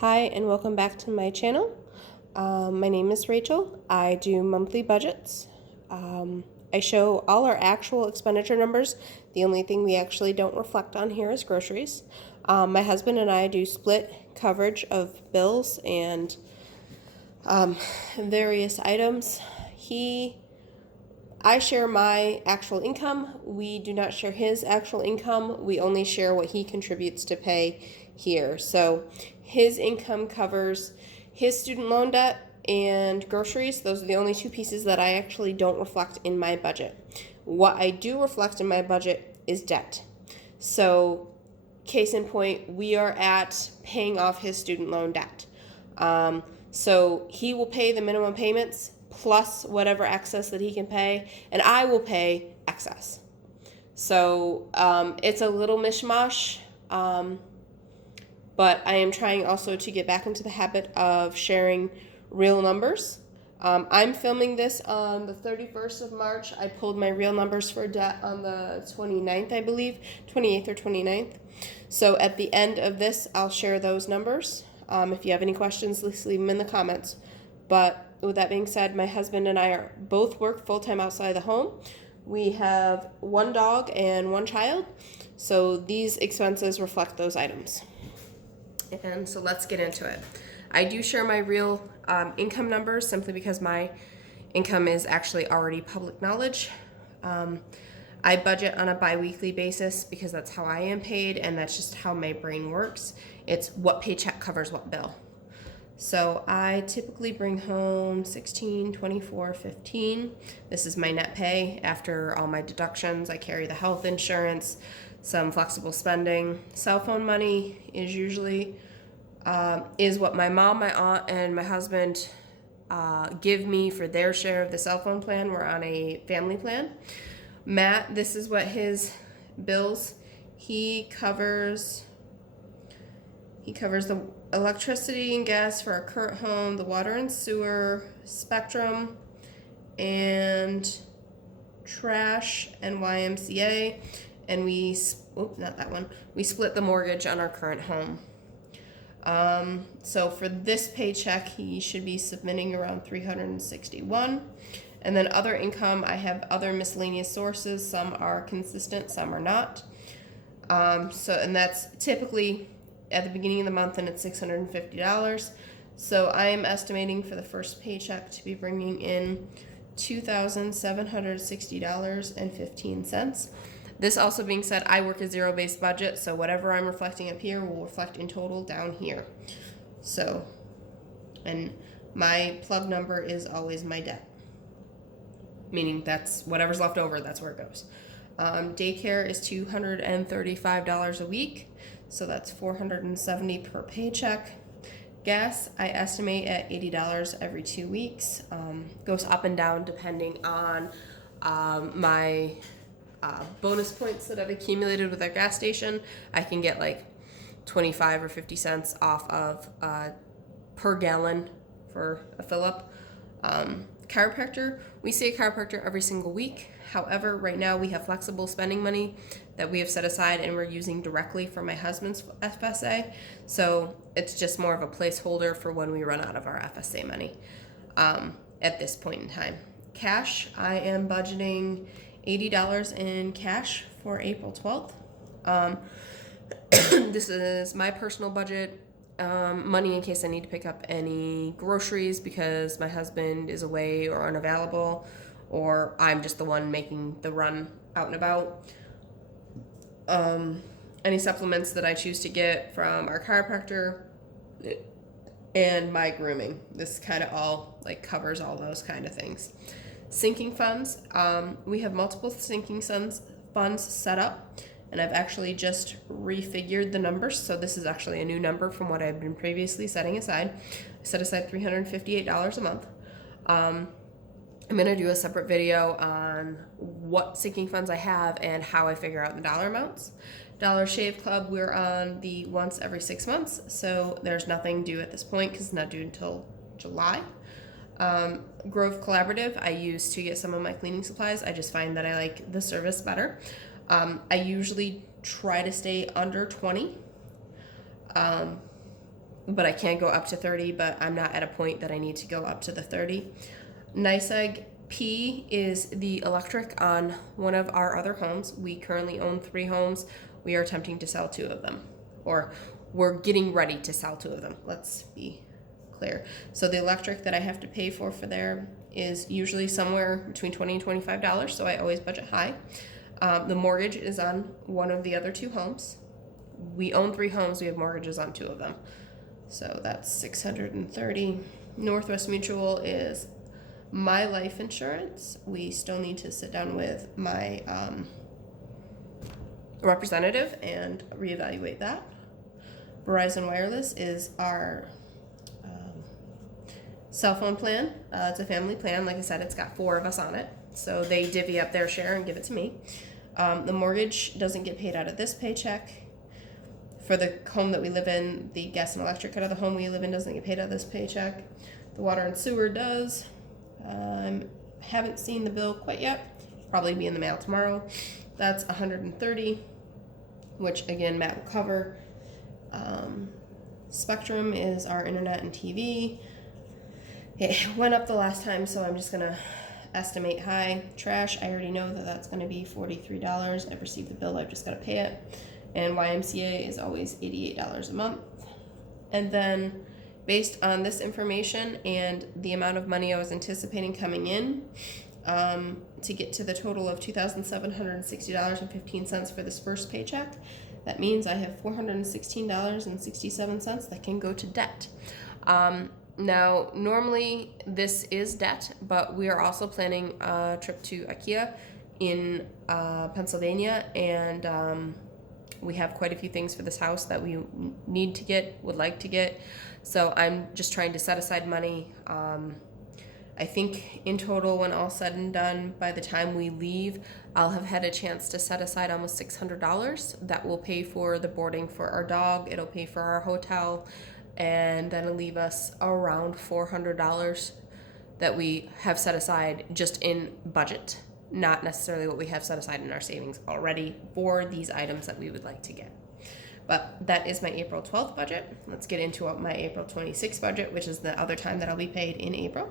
Hi, and welcome back to my channel. My name is Rachel. I do monthly budgets. I show all our actual expenditure numbers. The only thing we actually don't reflect on here is groceries. My husband and I do split coverage of bills and various items. I share my actual income. We do not share his actual income. We only share what he contributes to pay here. So his income covers his student loan debt and groceries. Those are the only two pieces that I actually don't reflect in my budget. What I do reflect in my budget is debt. So, case in point, we are at paying off his student loan debt. So he will pay the minimum payments plus whatever excess that he can pay, and I will pay excess. So it's a little mishmash, but I am trying also to get back into the habit of sharing real numbers. I'm filming this on the 31st of March. I pulled my real numbers for debt on the 29th, I believe, 28th or 29th. So at the end of this, I'll share those numbers. If you have any questions, please leave them in the comments. But with that being said, my husband and I are both work full-time outside the home. We have one dog and one child, so these expenses reflect those items. And so let's get into it. I do share my real income numbers simply because my income is actually already public knowledge. I budget on a bi-weekly basis because that's how I am paid, and that's just how my brain works. It's what paycheck covers what bill. So I typically bring home 16, 24, 15. This is my net pay after all my deductions. I carry the health insurance, some flexible spending. Cell phone money is usually is what my mom, my aunt, and my husband give me for their share of the cell phone plan. We're on a family plan. Matt, this is what his bills. He covers the electricity and gas for our current home, the water and sewer, Spectrum, and trash and YMCA, and we split the mortgage on our current home. So for this paycheck, he should be submitting around $361. And then other income, I have other miscellaneous sources. Some are consistent, some are not. And that's typically at the beginning of the month, and it's $650. So I am estimating for the first paycheck to be bringing in $2,760.15. This also being said, I work a zero-based budget, so whatever I'm reflecting up here will reflect in total down here. So, and my plug number is always my debt, meaning that's whatever's left over, that's where it goes. Daycare is $235 a week, so that's $470 per paycheck. Gas, I estimate at $80 every 2 weeks. Goes up and down depending on my bonus points that I've accumulated with our gas station. I can get like 25 or 50 cents off of per gallon for a fill up. Chiropractor, we see a chiropractor every single week. However, right now we have flexible spending money that we have set aside and we're using directly for my husband's FSA. So it's just more of a placeholder for when we run out of our FSA money at this point in time. Cash, I am budgeting $80 in cash for April 12th. This is my personal budget. Money in case I need to pick up any groceries because my husband is away or unavailable, or I'm just the one making the run out and about. Any supplements that I choose to get from our chiropractor, and my grooming. This kind of all like covers all those kind of things. Sinking funds. We have multiple sinking funds set up, and I've actually just refigured the numbers. So this is actually a new number from what I've been previously setting aside. I set aside $358 a month. I'm going to do a separate video on what sinking funds I have and how I figure out the dollar amounts. Dollar Shave Club, we're on the once every 6 months, so there's nothing due at this point because it's not due until July. Grove Collaborative, I use to get some of my cleaning supplies. I just find that I like the service better. I usually try to stay under 20. but I can go up to 30, but I'm not at a point that I need to go up to the 30. NYSEG P is the electric on one of our other homes. We currently own 3 homes. We are attempting to sell 2 of them, or we're getting ready to sell 2 of them. Let's be clear. So the electric that I have to pay for there is usually somewhere between $20 and $25, so I always budget high. The mortgage is on one of the other 2 homes. We own 3 homes. We have mortgages on 2 of them. So that's $630. Northwest Mutual is my life insurance. We still need to sit down with my representative and reevaluate that. Verizon Wireless is our cell phone plan. It's a family plan. Like I said, it's got 4 of us on it. So they divvy up their share and give it to me. The mortgage doesn't get paid out of this paycheck. For the home that we live in, the gas and electric out of the home we live in doesn't get paid out of this paycheck. The water and sewer does. Haven't seen the bill quite yet. Probably be in the mail tomorrow. That's $130, which again Matt will cover. Spectrum is our internet and TV. It went up the last time, so I'm just gonna estimate high. Trash, I already know that that's gonna be $43. I've received the bill, I've just gotta pay it. And YMCA is always $88 a month. And then based on this information and the amount of money I was anticipating coming in, to get to the total of $2,760.15 for this first paycheck, that means I have $416.67 that can go to debt. Now, normally this is debt, but we are also planning a trip to IKEA in Pennsylvania, and we have quite a few things for this house that we need to get, would like to get. So I'm just trying to set aside money. I think in total, when all said and done, by the time we leave, I'll have had a chance to set aside almost $600. That will pay for the boarding for our dog. It'll pay for our hotel, and then it'll leave us around $400 that we have set aside just in budget. Not necessarily what we have set aside in our savings already for these items that we would like to get. But that is my April 12th budget. Let's get into my April 26th budget, which is the other time that I'll be paid in April.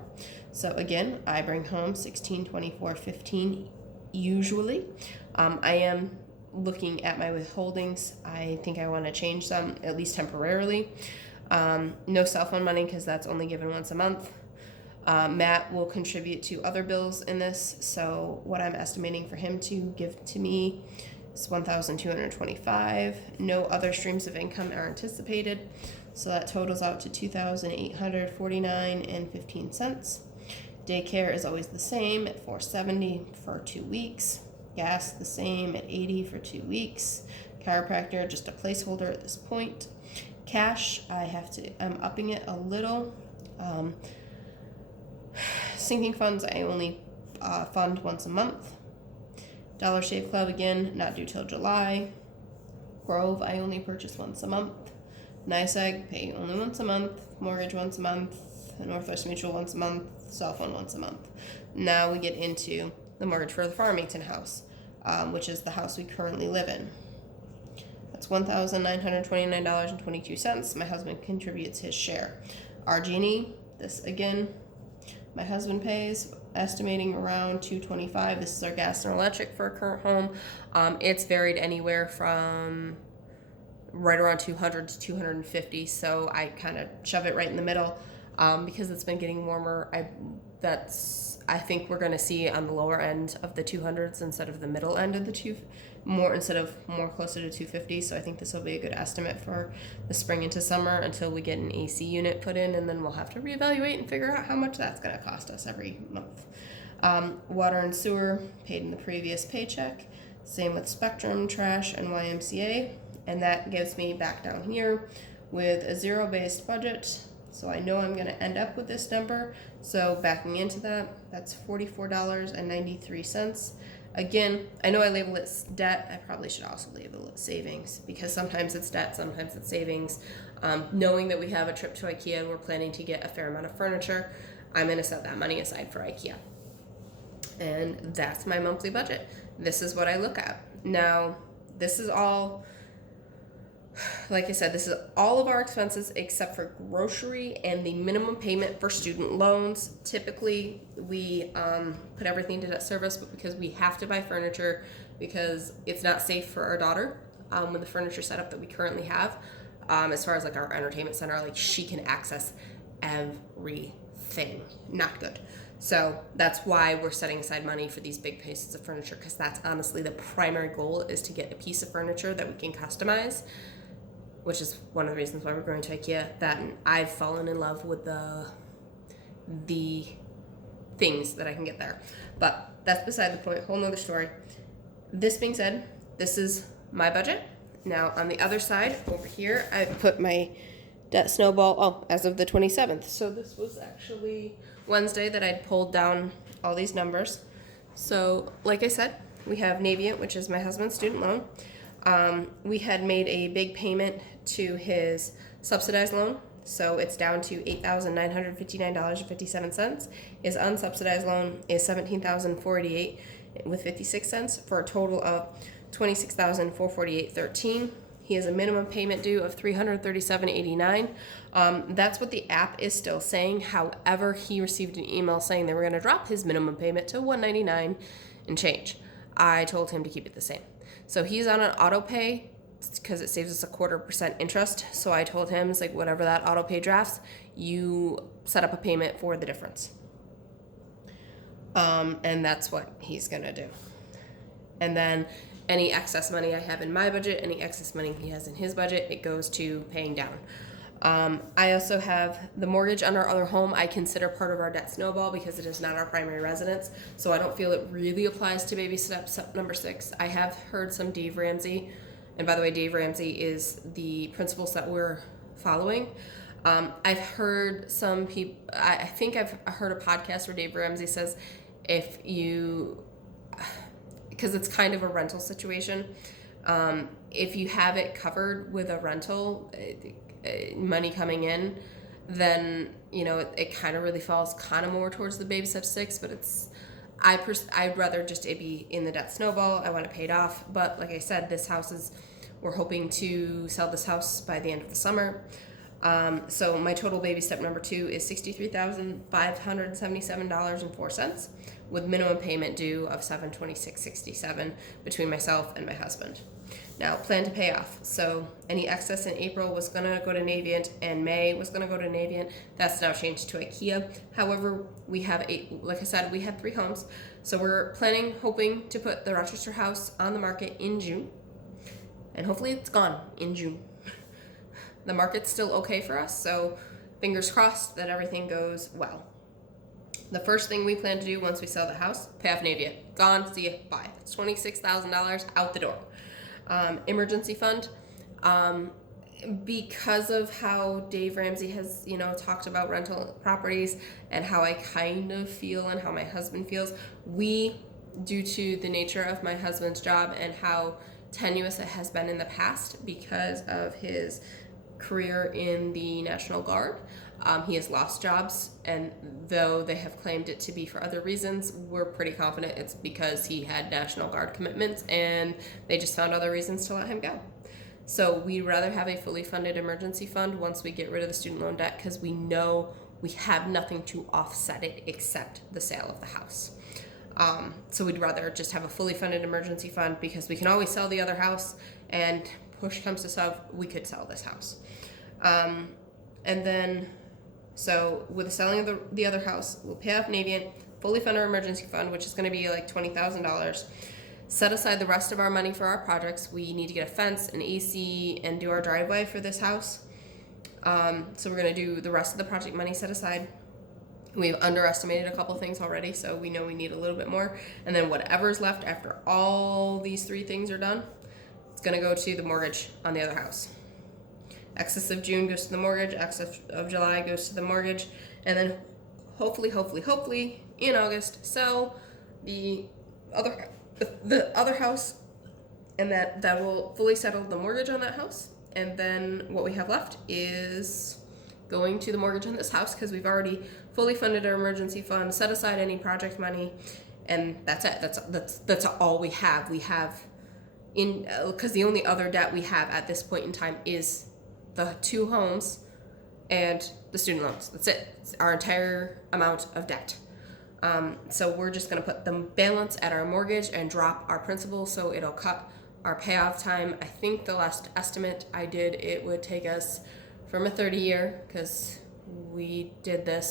So again, I bring home $1624.15 usually. I am looking at my withholdings. I think I want to change them, at least temporarily. No cell phone money because that's only given once a month. Matt will contribute to other bills in this, so what I'm estimating for him to give to me is $1,225. No other streams of income are anticipated, so that totals out to $2,849.15. Daycare is always the same at $470 for 2 weeks. Gas the same at $80 for 2 weeks. Chiropractor just a placeholder at this point. Cash, I'm upping it a little. Sinking funds, I only fund once a month. Dollar Shave Club, again, not due till July. Grove, I only purchase once a month. NYSEG, pay only once a month. Mortgage once a month. Northwest Mutual once a month. Cell phone once a month. Now we get into the mortgage for the Farmington house, which is the house we currently live in. That's $1,929.22. My husband contributes his share. RG&E, this again, my husband pays, estimating around $225. This is our gas and electric for our current home. It's varied anywhere from right around $200 to $250, so I kind of shove it right in the middle because it's been getting warmer. I think we're going to see on the lower end of the 200s instead of the middle end of the more closer to 250. So I think this will be a good estimate for the spring into summer until we get an AC unit put in, and then we'll have to reevaluate and figure out how much that's going to cost us every month. Water and sewer paid in the previous paycheck. Same with Spectrum, trash, and YMCA, and that gives me back down here with a zero-based budget. So I know I'm going to end up with this number. So backing into that, that's $44.93. Again, I know I label it debt. I probably should also label it savings because sometimes it's debt, sometimes it's savings. Knowing that we have a trip to IKEA and we're planning to get a fair amount of furniture, I'm going to set that money aside for IKEA. And that's my monthly budget. This is what I look at. Now, this is all like I said, this is all of our expenses except for grocery and the minimum payment for student loans. Typically, we put everything to debt service, but because we have to buy furniture, because it's not safe for our daughter with the furniture setup that we currently have, as far as like our entertainment center, like she can access everything. Not good. So that's why we're setting aside money for these big pieces of furniture, because that's honestly the primary goal, is to get a piece of furniture that we can customize, which is one of the reasons why we're going to IKEA. That, and I've fallen in love with the things that I can get there. But that's beside the point, whole nother story. This being said, this is my budget. Now on the other side, over here, I've put my debt snowball, as of the 27th. So this was actually Wednesday that I'd pulled down all these numbers. So like I said, we have Navient, which is my husband's student loan. We had made a big payment to his subsidized loan, so it's down to $8,959.57. His unsubsidized loan is $17,488.56 for a total of $26,448.13. He has a minimum payment due of $337.89. That's what the app is still saying. However, he received an email saying they were going to drop his minimum payment to $199 and change. I told him to keep it the same. So he's on an auto pay because it saves us 0.25% interest. So I told him, it's like, whatever that auto pay drafts, you set up a payment for the difference. And that's what he's going to do. And then any excess money I have in my budget, any excess money he has in his budget, it goes to paying down. I also have the mortgage on our other home. I consider part of our debt snowball because it is not our primary residence, so I don't feel it really applies to baby step number 6. I have heard some Dave Ramsey, and by the way, Dave Ramsey is the principles that we're following. I've heard some people, I think I've heard a podcast where Dave Ramsey says if you, because it's kind of a rental situation, if you have it covered with a rental, money coming in, then it kind of really falls kind of more towards the baby step 6. But I'd rather just it be in the debt snowball. I want it paid off. But like I said, we're hoping to sell this house by the end of the summer. So my total baby step number 2 is $63,577.04 with minimum payment due of $726.67 between myself and my husband. Now, plan to pay off. So any excess in April was going to go to Navient, and May was going to go to Navient. That's now changed to IKEA. However, we have like I said, we had 3 homes. So we're hoping to put the Rochester house on the market in June. And hopefully it's gone in June. The market's still okay for us, so fingers crossed that everything goes well. The first thing we plan to do once we sell the house, pay off Navient. Gone, see ya, bye. That's $26,000 out the door. Emergency fund, because of how Dave Ramsey has, talked about rental properties and how I kind of feel and how my husband feels, due to the nature of my husband's job and how tenuous it has been in the past because of his career in the National Guard, he has lost jobs, and though they have claimed it to be for other reasons, we're pretty confident it's because he had National Guard commitments and they just found other reasons to let him go. So we'd rather have a fully funded emergency fund once we get rid of the student loan debt, because we know we have nothing to offset it except the sale of the house. So we'd rather just have a fully funded emergency fund, because we can always sell the other house, and push comes to shove, we could sell this house. And then, so with the selling of the other house, we'll pay off Navient, fully fund our emergency fund, which is going to be like $20,000. Set aside the rest of our money for our projects. We need to get a fence, an AC, and do our driveway for this house. So we're going to do the rest of the project money set aside. We've underestimated a couple things already, so we know we need a little bit more. And then whatever's left after all these 3 things are done, it's going to go to the mortgage on the other house. Excess of June goes to the mortgage, excess of July goes to the mortgage, and then hopefully in August sell the other house, and that will fully settle the mortgage on that house. And then what we have left is going to the mortgage on this house, because we've already fully funded our emergency fund, set aside any project money, and that's it. That's all we have. We have, because the only other debt we have at this point in time is the 2 homes and the student loans. That's it. It's our entire amount of debt. So we're just going to put the balance at our mortgage and drop our principal, so it'll cut our payoff time. I think the last estimate I did, it would take us from a 30-year, because we did a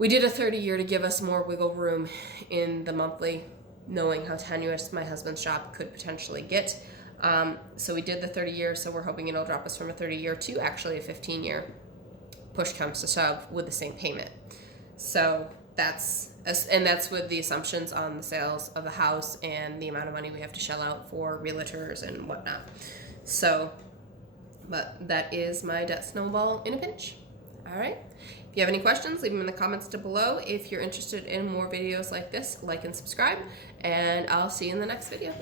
30-year to give us more wiggle room in the monthly, knowing how tenuous my husband's job could potentially get. So we did the 30 years, so we're hoping it'll drop us from a 30-year to actually a 15-year, push comes to shove, with the same payment. So that's with the assumptions on the sales of the house and the amount of money we have to shell out for realtors and whatnot. So, but that is my debt snowball in a pinch. All right. If you have any questions, leave them in the comments down below. If you're interested in more videos like this, like and subscribe, and I'll see you in the next video.